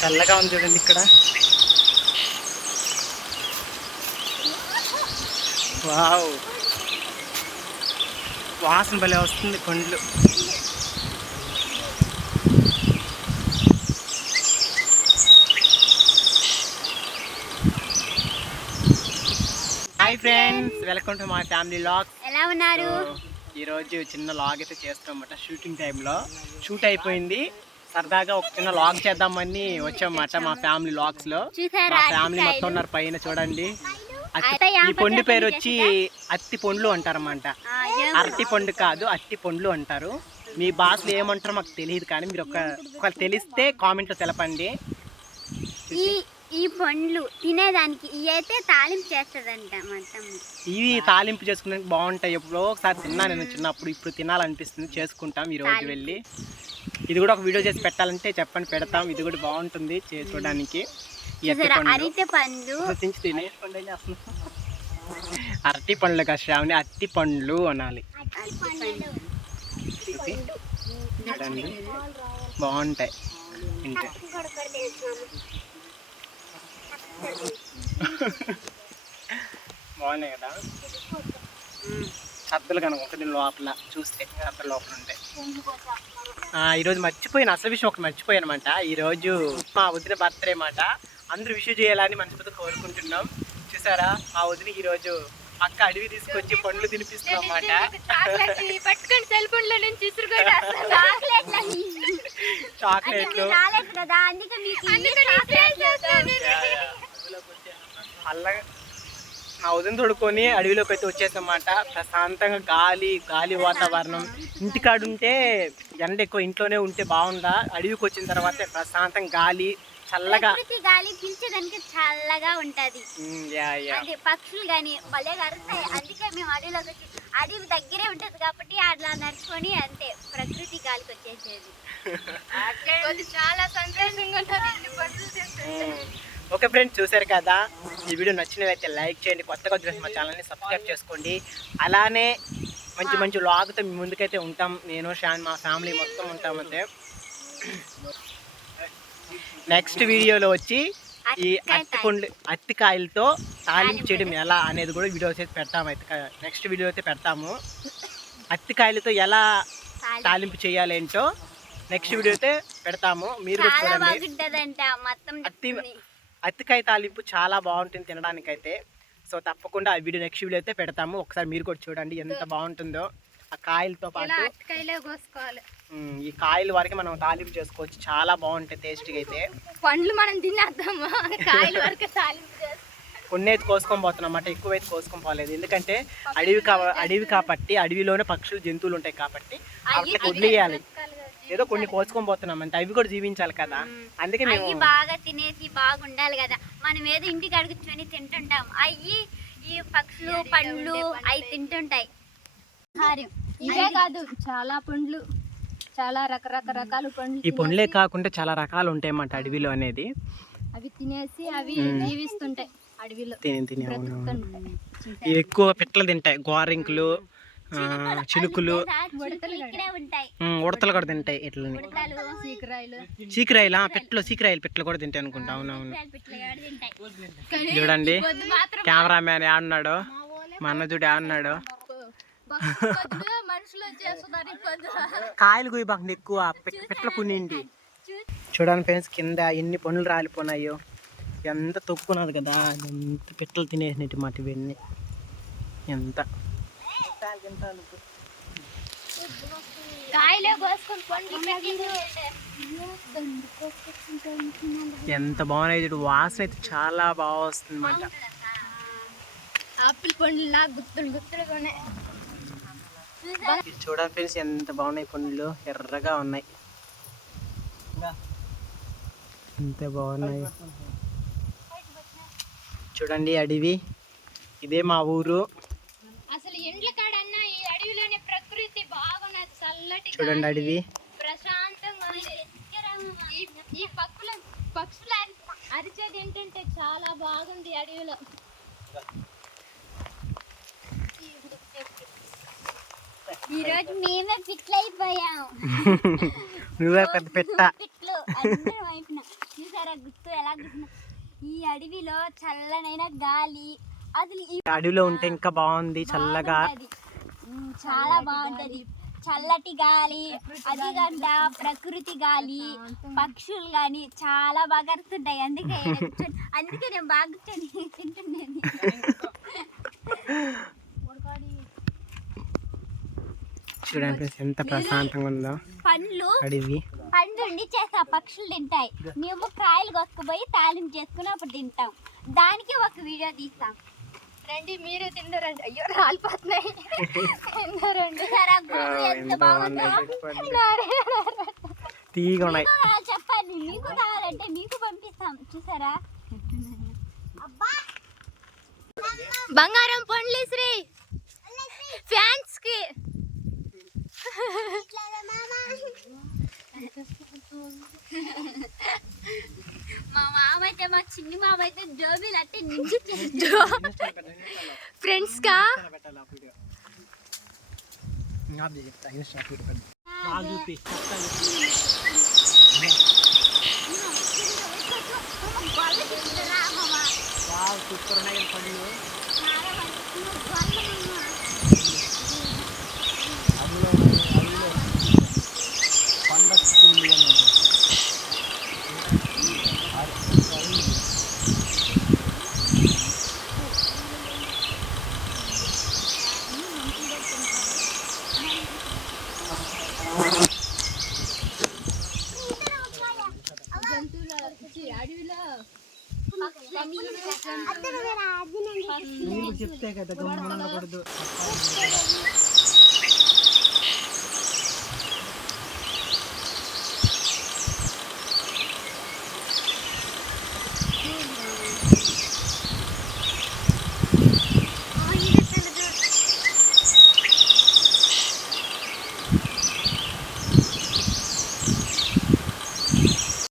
చల్లగా ఉంది చూడండి ఇక్కడ. వావ్, వాసన భలే వస్తుంది పండ్లు. Hi friends, welcome to my family log. ఎలా ఉన్నారు? ఈరోజు చిన్న లాగ్ అయితే చేస్తామన్నమాట. షూటింగ్ టైంలో షూట్ అయిపోయింది, సరదాగా ఒక చిన్న లాగ్ చేద్దామని వచ్చామన్నమాట. మా ఫ్యామిలీ లాగ్స్ లో మా ఫ్యామిలీ మొత్తం ఉన్నారు పైన చూడండి. ఈ పండు పేరు వచ్చి అత్తి పండ్లు అంటారన్నమాట. అరటి పండు కాదు, అత్తి పండ్లు అంటారు. మీ భాషలో ఏమంటారో మాకు తెలియదు, కానీ మీరు ఒకవేళ తెలిస్తే కామెంట్లో తెలపండి. ఈ పండ్లు తినేదానికి ఇవి అయితే తాలింపు చేస్తుందంట మొత్తం. ఇవి తాలింపు చేసుకునేందుకు బాగుంటాయి. ఎప్పుడో ఒకసారి తిన్నా నేను చిన్నప్పుడు, ఇప్పుడు తినాలనిపిస్తుంది, చేసుకుంటాం ఈ రోజు వెళ్ళి. ఇది కూడా ఒక వీడియో చేసి పెట్టాలంటే చెప్పండి, పెడతాం. ఇది కూడా బాగుంటుంది చూడడానికి. అరటి పండ్లు అరటి పండ్లు కదా శ్రావణి, అట్టి పండ్లు అనాలి. చూడండి బాగుంటాయి ఇంకా. బాగున్నాయి కదా, సద్దలు కనుక ఉంటుంది లోపల. చూస్తే సద్దలు లోపల ఉంటాయి. ఈరోజు మర్చిపోయాను, అసలు విషయం ఒకటి మర్చిపోయాను అనమాట. ఈరోజు మా వదిన బర్త్డే అన్నమాట. అందరూ విష్ చేయాలని మనసుతో కోరుకుంటున్నాం. చూసారా, మా వదినకి ఈరోజు అక్క అడవి తీసుకొచ్చి పండ్లు తినిపిస్తున్నాం అన్నమాట. చాక్లెట్లు అలా నా వదిన తోడుకొని అడవిలోకి అయితే వచ్చేసామన్నమాట. ప్రశాంతంగా గాలి వాతావరణం. ఇంటికాడు ఉంటే ఎండ ఎక్కువ, ఇంట్లోనే ఉంటే బాగుందా. అడవికి వచ్చిన తర్వాత ప్రశాంతంగా గాలి, చల్లగా గాలి పీల్చేదానికి చల్లగా ఉంటది. పక్షులు కానీ భలే కరుస్తాయి. అందుకే మేము అడవిలోకి వచ్చి, అడవి దగ్గరే ఉంటది కాబట్టి అట్లా నడుచుకొని అంతే ప్రకృతి గాలికి వచ్చేసేది. చాలా సంతోషంగా ఉంటుంది. ఓకే ఫ్రెండ్స్, చూసారు కదా, ఈ వీడియో నచ్చినట్లయితే లైక్ చేయండి. కొత్తగా చూసి మా ఛానల్ని సబ్స్క్రైబ్ చేసుకోండి. అలానే మంచి మంచి లాగ్తో మీ ముందుకైతే ఉంటాం. నేను షాన్, మా ఫ్యామిలీ మొత్తం ఉంటామంటే. నెక్స్ట్ వీడియోలో వచ్చి ఈ అత్తికాయలతో తాలింపు చేయడం ఎలా అనేది కూడా వీడియో అయితే పెడతాము. నెక్స్ట్ వీడియో అయితే పెడతాము. అత్తికాయలతో ఎలా తాలింపు చేయాలి ఏంటో నెక్స్ట్ వీడియో అయితే పెడతాము. మీరు కూడా చూడండి. అత్తికాయ తాలింపు చాలా బాగుంటుంది తినడానికైతే. సో తప్పకుండా ఆ వీడియో నెక్స్ట్ వీడియో అయితే పెడతాము. ఒకసారి మీరు కూడా చూడండి ఎంత బాగుంటుందో. ఆ కాయలతో పాటు ఈ కాయల వరకు మనం తాలింపు చేసుకోవచ్చు. చాలా బాగుంటాయి టేస్ట్గా అయితే. పండ్లు మనం తినేద్దామా, కాయల వరకు తాలింపు కొన్ని అయితే కోసుకొని పోతున్నాం అన్నమాట. ఎక్కువైతే కోసుకొని పోలేదు, ఎందుకంటే అడవి కాబట్టి అడవిలోనే పక్షులు జంతువులు ఉంటాయి కాబట్టి అట్లా వదిలేయాలి. ఏదో కొన్ని కోసుకొని పోతున్నాం అంటే అవి కూడా జీవించాలి కదా. అందుకే మేము బాగా తినేసి బాగుండాలి కదా. మనం ఏదో ఇంటికి అడుగుకొని తింటుంటాం, అవి ఈ పక్షులు పండ్లు అవి తింటుంటాయి. ఇవే కాదు, చాలా పండ్లు, చాలా రకరకాల పండ్లు. ఈ పండ్లే కాకుండా చాలా రకాలు ఉంటాయి అన్నమాట అడవిలో అనేది. అవి తినేసి అవి జీవిస్తుంటాయి అడవిలో. ఎక్కువ పిట్టలు తింటాయి, గోరింకులు, చిలుకలు, ఉడతలు కూడా తింటాయి. ఇట్లని చీకరాయిలు పిట్టలు కూడా తింటాయి అనుకుంటా. అవునవును. చూడండి కెమెరామ్యాన్ ఏడున్నాడు, మా అన్న చూడు ఏడున్నాడు. కాయలు కొయ్యబాకండి, ఎక్కువ పిట్టలు కొనిండి. చూడండి ఫ్రెండ్స్, కింద ఎన్ని పండ్లు రాలిపోయినాయో. ఎంత తొక్కున్నది కదా, ఎంత పిట్టలు తినేసినట్టు మాట ఇవన్నీ. ఎంత ఎంత బాగున్నాయి చూడు. వాసన అయితే చాలా బాగా వస్తుంది అన్నమాట. ఆపిల్ పండ్లు గుత్తులుగానే చూడండి ఫ్రెండ్స్, ఎంత బాగున్నాయి పండ్లు, ఎర్రగా ఉన్నాయి, ఎంత బాగున్నాయి చూడండి. అడవి ఇదే మా ఊరు. అసలు ఇండ్ల కాడన్నా ఈ అడవిలోనే ప్రకృతి బాగున్నది, చల్లటి చూడండి అడవి ప్రశాంతంగా. ఈ పక్షుల అరిచేది ఏంటంటే చాలా బాగుంది అడవిలో. ఈ రోజు మేమే పిట్లు అయిపోయాం. నువ్వే పెద్ద పెట్ట. పిట్లు అందరం అయిపోయినా. చూసారా చూస్తూ ఎలా కూర్చున్నా. ఈ అడవిలో చల్లనైన గాలి, అసలు ఈ అడవిలో ఉంటే ఇంకా బాగుంది చల్లగా. చాలా బాగుంటది, చల్లటి గాలి, అది కంట ప్రకృతి గాలి, పక్షులు గాని చాలా బాగా అరుస్తుంటాయి. అందుకే నేను బాగా తింటున్నాను. చూడండి ఎంత ప్రశాంతంగా ఉందో అడవి. పండ్లు ఉండి చేసా పక్షులు తింటాయి, మేము కాయలు కొట్టుకుపోయి తాలింపు చేసుకుని అప్పుడు తింటాం. దానికి ఒక వీడియో తీస్తాం. రండి మీరు తిందరండి. అయ్యో రాలిపోతున్నాయి. తిందరండి. ఎంత బాగుందో. తీగ ఉన్నాయి. చెప్పండి, మీకు కావాలంటే మీకు పంపిస్తాం. చూసారా బంగారం పండ్లు శ్రీ ఫ్యాన్స్ కి. మా మామ అయితే, మా చిన్ని మామ అయితే జోబీలు అంటే నిండి ఫ్రెండ్స్ కా సూపర్ ఉన్నాయి పళ్ళు. పండొస్తుంది చెప్తే కదా గమనకూడదు.